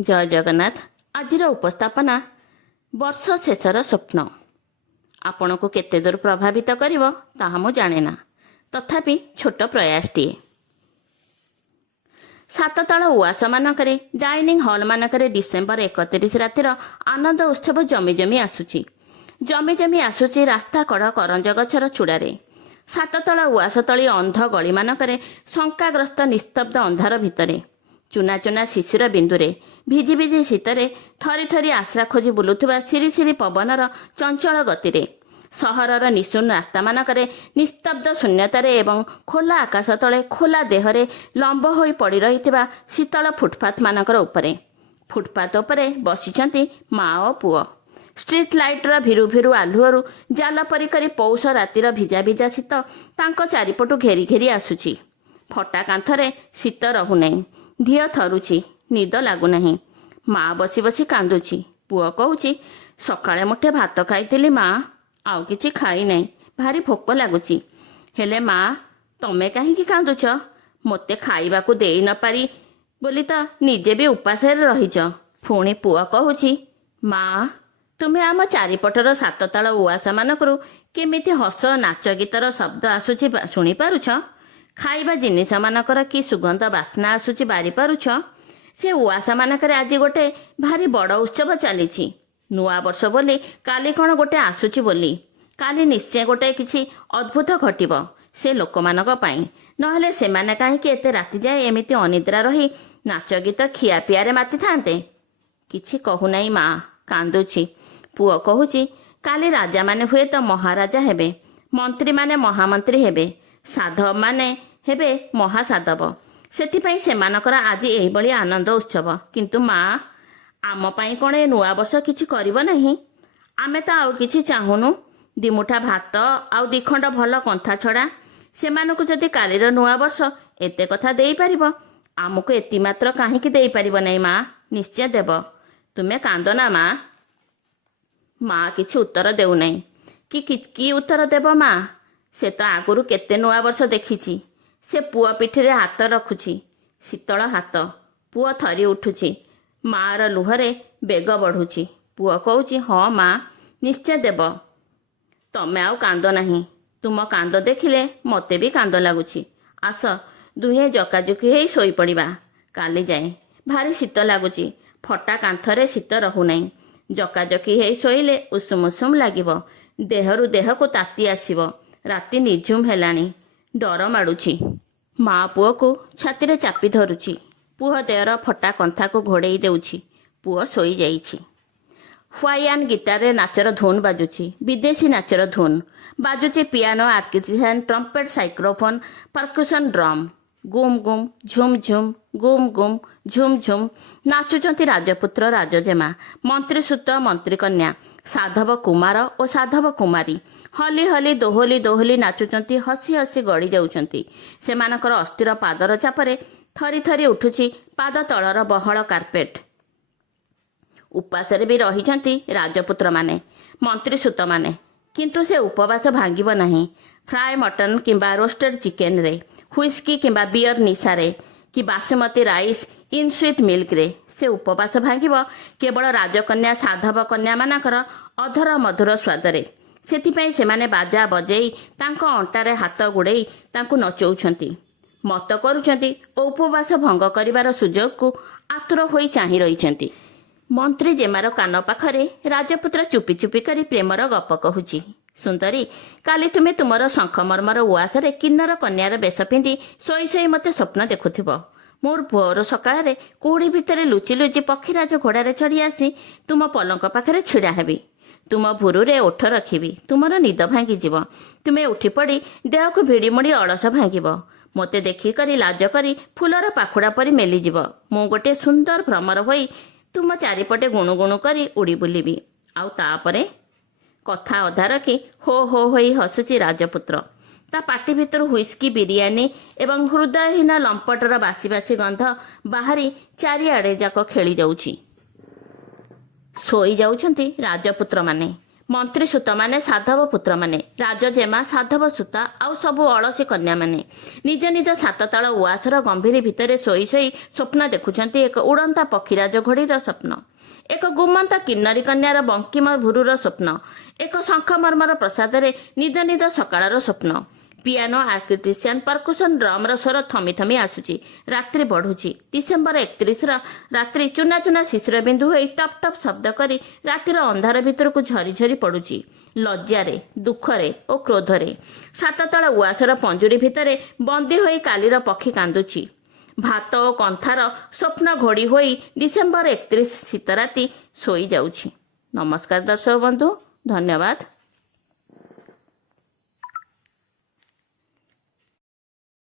ଜୟ ଜଗନ୍ନାଥ। ଆଜିର ଉପସ୍ଥାପନା ବର୍ଷ ଶେଷର ସ୍ୱପ୍ନ। ଆପଣଙ୍କୁ କେତେ ଦୂର ପ୍ରଭାବିତ କରିବ ତାହା ମୁଁ ଜାଣେ ନା, ତଥାପି ଛୋଟ ପ୍ରୟାସଟିଏ। ସାତତଳ ଉଆସମାନଙ୍କରେ, ଡାଇନିଂ ହଲ୍ମାନଙ୍କରେ ଡିସେମ୍ବର 31 ରାତିର ଆନନ୍ଦ ଉତ୍ସବ ଜମି ଜମି ଆସୁଛି। ଜମି ଜମି ଆସୁଛି ରାସ୍ତା କଡ଼ କରଞ୍ଜ ଗଛର ଚୂଡ଼ାରେ। ସାତତଳ ଉଆସତଳି ଅନ୍ଧ ଗଳିମାନଙ୍କରେ, ଶଙ୍କାଗ୍ରସ୍ତ ନିସ୍ତବ୍ଧ ଅନ୍ଧାର ଭିତରେ, ଚୁନା ଚୁନା ଶିଶିର ବିନ୍ଦୁରେ, ଭିଜି ଭିଜି ଶୀତରେ ଥରି ଥରି ଆଶ୍ରା ଖୋଜି ବୁଲୁଥିବା ସିରି ସିରି ପବନର ଚଞ୍ଚଳ ଗତିରେ, ସହରର ନିଶୂନ ରାସ୍ତାମାନଙ୍କରେ, ନିସ୍ତବ୍ଧ ଶୂନ୍ୟତାରେ ଏବଂ ଖୋଲା ଆକାଶ ତଳେ ଖୋଲା ଦେହରେ ଲମ୍ବ ହୋଇ ପଡ଼ି ରହିଥିବା ଶୀତଳ ଫୁଟପାଥମାନଙ୍କର ଉପରେ। ଫୁଟପାଥ ଉପରେ ବସିଛନ୍ତି ମା ଓ ପୁଅ। ଷ୍ଟ୍ରିଟ୍ ଲାଇଟ୍ର ଭିରୁ ଭିରୁ ଆଲୁଅରୁ ଜାଲ ପରି କରି ପୌଷ ରାତିର ଭିଜା ଭିଜା ଶୀତ ତାଙ୍କ ଚାରିପଟୁ ଘେରି ଘେରି ଆସୁଛି। ଫଟା କାନ୍ଥରେ ଶୀତ ରହୁନାହିଁ। ଧିଅ ଥରୁଛି, ନିଦ ଲାଗୁନାହିଁ। ମା ବସି ବସି କାନ୍ଦୁଛି। ପୁଅ କହୁଛି, ସକାଳେ ମୁଠେ ଭାତ ଖାଇଥିଲି ମା, ଆଉ କିଛି ଖାଇନାହିଁ, ଭାରି ଭୋକ ଲାଗୁଛି। ହେଲେ ମା, ତମେ କାହିଁକି କାନ୍ଦୁଛ? ମୋତେ ଖାଇବାକୁ ଦେଇ ନ ପାରି ବୋଲି ତ ନିଜେ ବି ଉପାସରେ ରହିଛ। ପୁଣି ପୁଅ କହୁଛି, ମା, ତୁମେ ଆମ ଚାରିପଟର ସାତତାଳ ଉଆସମାନଙ୍କରୁ କେମିତି ହସ ନାଚ ଗୀତର ଶବ୍ଦ ଆସୁଛି ଶୁଣିପାରୁଛ? ଖାଇବା ଜିନିଷମାନଙ୍କର କି ସୁଗନ୍ଧ ବାସ୍ନା ଆସୁଛି ବାରିପାରୁଛ? ସେ ଉଆସମାନଙ୍କରେ ଆଜି ଗୋଟେ ଭାରି ବଡ଼ ଉତ୍ସବ ଚାଲିଛି। ନୂଆ ବର୍ଷ ବୋଲି କାଲି କ'ଣ ଗୋଟେ ଆସୁଛି ବୋଲି। କାଲି ନିଶ୍ଚୟ ଗୋଟେ କିଛି ଅଦ୍ଭୁତ ଘଟିବ ସେ ଲୋକମାନଙ୍କ ପାଇଁ। ନହେଲେ ସେମାନେ କାହିଁକି ଏତେ ରାତି ଯାଏ ଏମିତି ଅନିଦ୍ରା ରହି ନାଚ ଗୀତ ଖିଆପିଆରେ ମାତିଥାନ୍ତେ? କିଛି କହୁନାହିଁ ମା, କାନ୍ଦୁଛି। ପୁଅ କହୁଛି, କାଲି ରାଜାମାନେ ହୁଏତ ମହାରାଜା ହେବେ, ମନ୍ତ୍ରୀମାନେ ମହାମନ୍ତ୍ରୀ ହେବେ, ସାଧବମାନେ ହେବେ ମହାସାଧବ। ସେଥିପାଇଁ ସେମାନଙ୍କର ଆଜି ଏହିଭଳି ଆନନ୍ଦ ଉତ୍ସବ। କିନ୍ତୁ ମା, ଆମ ପାଇଁ କ'ଣ ଏ ନୂଆ ବର୍ଷ କିଛି କରିବ ନାହିଁ? ଆମେ ତ ଆଉ କିଛି ଚାହୁଁନୁ। ଦିମୁଠା ଭାତ ଆଉ ଦିଖଣ୍ଡ ଭଲ କନ୍ଥା ଛଡ଼ା। ସେମାନଙ୍କୁ ଯଦି କାଲିର ନୂଆ ବର୍ଷ ଏତେ କଥା ଦେଇପାରିବ, ଆମକୁ ଏତିମାତ୍ର କାହିଁକି ଦେଇପାରିବ ନାହିଁ ମା? ନିଶ୍ଚୟ ଦେବ। ତୁମେ କାନ୍ଦ ନା ମା। ମା କିଛି ଉତ୍ତର ଦେଉନାହିଁ। କି ଉତ୍ତର ଦେବ ମା? ସେ ତ ଆଗରୁ କେତେ ନୂଆ ବର୍ଷ ଦେଖିଛି। ସେ ପୁଅ ପିଠିରେ ହାତ ରଖୁଛି, ଶୀତଳ ହାତ। ପୁଅ ଥରି ଉଠୁଛି। ମାଆର ଲୁହରେ ବେଗ ବଢ଼ୁଛି। ପୁଅ କହୁଛି, ହଁ ମା, ନିଶ୍ଚୟ ଦେବ। ତମେ ଆଉ କାନ୍ଦ ନାହିଁ। ତୁମ କାନ୍ଦ ଦେଖିଲେ ମୋତେ ବି କାନ୍ଦ ଲାଗୁଛି। ଆସ, ଦୁହେଁ ଜକାଜୁକି ହେଇ ଶୋଇପଡ଼ିବା। କାଲି ଯାଏ ଭାରି ଶୀତ ଲାଗୁଛି। ଫଟା କାନ୍ଥରେ ଶୀତ ରହୁନାହିଁ। ଜକାଜକି ହେଇ ଶୋଇଲେ ଉଷୁମ ଉଷୁମ ଲାଗିବ। ଦେହରୁ ଦେହକୁ ତାତି ଆସିବ। ରାତି ନିଝୁମ ହେଲାଣି। ଡର ମାଡ଼ୁଛି। ମା ପୁଅକୁ ଛାତିରେ ଚାପି ଧରୁଛି। ପୁଅ ଦେହର ଫଟା କନ୍ଥାକୁ ଘୋଡ଼େଇ ଦେଉଛି। ପୁଅ ଶୋଇଯାଇଛି। ହ୍ୱାଇଆନ୍ ଗିଟାରରେ ନାଚର ଧୁନ୍ ବାଜୁଛି। ବିଦେଶୀ ନାଚର ଧୁନ୍ ବାଜୁଛି। ପିଆନୋ, ଆର୍ଟିଫିସିଆନ୍, ଟ୍ରମ୍ପେଟ୍, ସାଇକ୍ଲୋଫୋନ୍, ପର୍କୁସନ୍, ଡ୍ରମ୍। ଗୁମ୍ ଗୁମ୍, ଝୁମ୍ ଝୁମ୍, ଗୁମ୍ ଗୁମ୍, ଝୁମ୍ ଝୁମ୍। ନାଚୁଛନ୍ତି ରାଜପୁତ୍ର ରାଜଜେମା, ମନ୍ତ୍ରୀସୁତ ମନ୍ତ୍ରୀକନ୍ୟା, ସାଧବ କୁମାର ଓ ସାଧବ କୁମାରୀ। ହଲି ହଲି ଦୋହଲି ଦୋହଲି ନାଚୁଛନ୍ତି, ହସି ହସି ଗଡ଼ି ଯାଉଛନ୍ତି। ସେମାନଙ୍କର ଅସ୍ଥିର ପାଦର ଚାପରେ ଥରି ଥରି ଉଠୁଛି ପାଦ ତଳର ବହଳ କାର୍ପେଟ୍। ଉପାସରେ ବି ରହିଛନ୍ତି ରାଜପୁତ୍ରମାନେ, ମନ୍ତ୍ରୀସୁତମାନେ। କିନ୍ତୁ ସେ ଉପବାସ ଭାଙ୍ଗିବ ନାହିଁ। ଫ୍ରାଏ ମଟନ୍ କିମ୍ବା ରୋଷ୍ଟେଡ୍ ଚିକେନରେ, ହୁଇସ୍କି କିମ୍ବା ବିୟର ନିଶାରେ, କି ବାସୁମତୀ ରାଇସ୍ ଇନ୍ ସୁଇଟ୍ ମିଲ୍କରେ ସେ ଉପବାସ ଭାଙ୍ଗିବ କେବଳ ରାଜକନ୍ୟା ସାଧବ କନ୍ୟାମାନଙ୍କର ଅଧର ମଧୁର ସ୍ୱାଦରେ। ସେଥିପାଇଁ ସେମାନେ ବାଜା ବଜେଇ, ତାଙ୍କ ଅଣ୍ଟାରେ ହାତ ଗୁଡ଼େଇ ତାଙ୍କୁ ନଚଉଛନ୍ତି, ମତ କରୁଛନ୍ତି ଓ ଉପବାସ ଭଙ୍ଗ କରିବାର ସୁଯୋଗକୁ ଆତୁର ହୋଇ ଚାହିଁ ରହିଛନ୍ତି। ମନ୍ତ୍ରୀ ଜେମାର କାନ ପାଖରେ ରାଜପୁତ୍ର ଚୁପି ଚୁପି କରି ପ୍ରେମର ଗପ କହୁଛି। ସୁନ୍ଦରୀ, କାଲି ତୁମେ ତୁମର ଶଙ୍ଖମର୍ମର ଉଆସରେ କିନ୍ନର କନ୍ୟାର ବେଶ ପିନ୍ଧି ଶୋଇ ଶୋଇ ମୋତେ ସ୍ୱପ୍ନ ଦେଖୁଥିବ। ମୋର ଭୋର ସକାଳରେ କୁହୁଡ଼ି ଭିତରେ ଲୁଚି ଲୁଚି ପକ୍ଷୀରାଜ ଘୋଡ଼ାରେ ଚଢ଼ି ଆସି ତୁମ ପଲଙ୍କ ପାଖରେ ଛିଡ଼ା ହେବି। ତୁମ ଭୁରୁରେ ଓଠ ରଖିବି। ତୁମର ନିଦ ଭାଙ୍ଗିଯିବ। ତୁମେ ଉଠିପଡ଼ି ଦେହକୁ ଭିଡ଼ିମୁଡ଼ି ଅଳସ ଭାଙ୍ଗିବ। ମୋତେ ଦେଖିକରି ଲାଜ କରି ଫୁଲର ପାଖୁଡ଼ା ପରି ମେଲିଯିବ। ମୁଁ ଗୋଟିଏ ସୁନ୍ଦର ଭ୍ରମର ହୋଇ ତୁମ ଚାରିପଟେ ଗୁଣୁ ଗୁଣୁ କରି ଉଡ଼ି ବୁଲିବି। ଆଉ ତାପରେ? କଥା ଅଧା ରଖି ହୋ ହୋ ହୋଇ ହସୁଛି ରାଜପୁତ୍ର। ତା ପାଟି ଭିତରୁ ହୁଇସ୍କି, ବିରିୟାନୀ ଏବଂ ହୃଦୟହୀନ ଲମ୍ପଟର ବାସି ବାସି ଗନ୍ଧ ବାହାରି ଚାରିଆଡ଼େ ଯାକ ଖେଳି ଯାଉଛି। ଶୋଇ ଯାଉଛନ୍ତି ରାଜପୁତ୍ରମାନେ। ମନ୍ତ୍ରୀ ସୁତମାନେ ସାଧବ ପୁତ୍ରମାନେ ରାଜଜେମା ସାଧବ ସୁତା ଆଉ ସବୁ ଅଳସୀ କନ୍ୟାମାନେ ନିଜ ନିଜ ସାତତାଳ ଉଆସର ଗମ୍ଭୀର ଭିତରେ ଶୋଇ ଶୋଇ ସ୍ୱପ୍ନ ଦେଖୁଛନ୍ତି ଏକ ଉଡ଼ନ୍ତା ପକ୍ଷୀରାଜ ଘୋଡ଼ିର ସ୍ୱପ୍ନ, ଏକ ଗୁମନ୍ତ କିନ୍ନରୀ କନ୍ୟାର ବଙ୍କିମ ଭୁରୁର ସ୍ୱପ୍ନ, ଏକ ଶଙ୍ଖମର୍ମର ପ୍ରସାଦରେ ନିଜ ନିଜ ସକାଳର ସ୍ୱପ୍ନ। ପିଆନୋ ଆର୍କିଟ୍ରିସିଆନ୍ ପର୍କୁସନ୍ ଡ୍ରମ୍ର ସ୍ୱର ଥମି ଥମି ଆସୁଛି। ରାତ୍ରି ବଢ଼ୁଛି। ଡିସେମ୍ବର 31ର ରାତ୍ରି ଚୁନା ଚୁନା ଶିଶିର ବିନ୍ଦୁ ହୋଇ ଟପ୍ ଟପ୍ ଶବ୍ଦ କରି ରାତିର ଅନ୍ଧାର ଭିତରକୁ ଝରି ଝରି ପଡ଼ୁଛି। ଲଜ୍ଜାରେ, ଦୁଃଖରେ ଓ କ୍ରୋଧରେ ସାତତଳ ଉଆସର ପଞ୍ଜୁରୀ ଭିତରେ ବନ୍ଦୀ ହୋଇ କାଲିର ପକ୍ଷୀ କାନ୍ଦୁଛି। ଭାତ ଓ କନ୍ଥାର ସ୍ୱପ୍ନ ଘୋଡ଼ି ହୋଇ ଡିସେମ୍ବର 31 ଶୀତ ରାତି ଶୋଇଯାଉଛି। ନମସ୍କାର ଦର୍ଶକ ବନ୍ଧୁ, ଧନ୍ୟବାଦ।